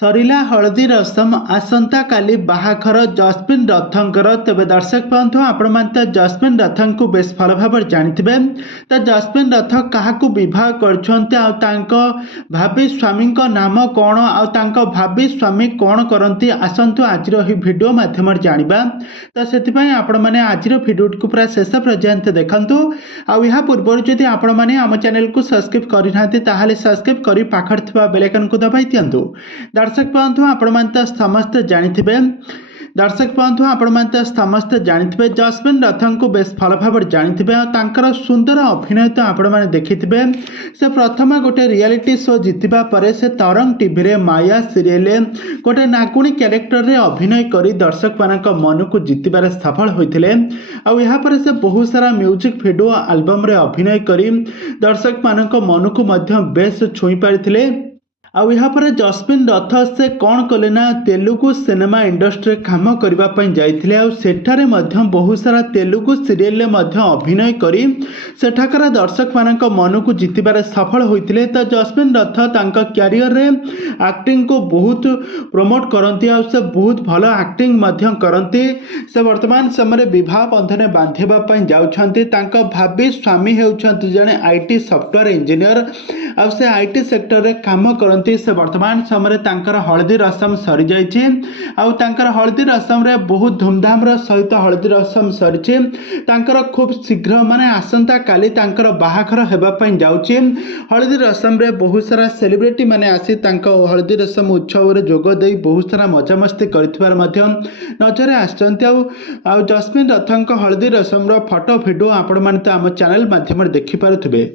सरिला हलदी रसम आसंता काली बाहाघर जस्मिन रथंकर तेबे दर्शक बंधु आपण माने जस्मिन रथं को बेस भल भाव जानिथिबे। तो जस्मिन रथ काहाकू विवाह करछन्ते आ तांको भाभी स्वामी नाम कौन आ तांको भाभी स्वामी कौन करती आसंतु आज भिडियो माध्यम जानिबा। तो सेतिपई आपण माने आज भिडियो को पूरा शेष पर्यंत देखंतु। आ या पूर्व जदि आपण माने आम चैनल को सब्सक्राइब करिनांती ताहाले सब्सक्राइब करी पाखर थिबा बेल आइकन को दबाई दियंतु। दर्शक बंधु आपण माने समस्त जानिथिबे समस्त जानिथिबे जस्मिन रथं को बेस भल भाव जानिथिबे आ तांकर सुंदर अभिनय तो आपण माने देखिथिबे। से प्रथम गोटे रियलिटी शो जीतिबा परे से तरंग टीवी रे माया सीरियल गोटे नाकुणी कैरेक्टर रे अभिनय करी दर्शक मानक मन को जीतिबारे सफल होइथिले। आ यहाँ पर से बहुत सारा म्यूजिक वीडियो एल्बम रे अभिनय करी दर्शक मानक मन को मध्य बेस छुई पारिथिले। आउ यहाँ पर जस्मिन रथ से कौन कले ना तेलुगु सिनेमा इंडस्ट्री काम करने जाइथिले। आउ सेठारे मध्य बहुत सारा तेलुगु सीरियल अभिनय करी सेठाकर दर्शक मानक मन को जीतिबारे सफल होइथिले। तो जस्मिन रथ तांका कैरियर रे एक्टिंग को बहुत प्रमोट करती आ से बहुत भल एक्टिंग करती। से वर्तमान समय विवाह बंधन बांधिबा जाउछन्ती। तांका भाभी स्वामी हेउछन्ती जने आईटी सॉफ्टवेयर इंजीनियर आ से आईटी सेक्टर रे काम करती। से वर्तमान समय तांकर हलदी रसम सरी जाइए। आउ तांकर हलदी रसम रे बहुत धूमधाम सहित हलदी रसम सरी तांकर खूब शीघ्र माने आसंता काली तांकर बाहाघर हेबा पई जाउची। हलदी रसम रे बहुत सारा सेलिब्रिटी माने आसी तांको हलदी रसम उत्सव रे जोग देई बहुत सारा मजा मस्ती करथिबार मध्य नजर आछन्ती। आउ जस्मिन रथंक हलदी रसम रो फोटो वीडियो आपण माने तो आम चैनल माध्यम देखि पारुथिबे।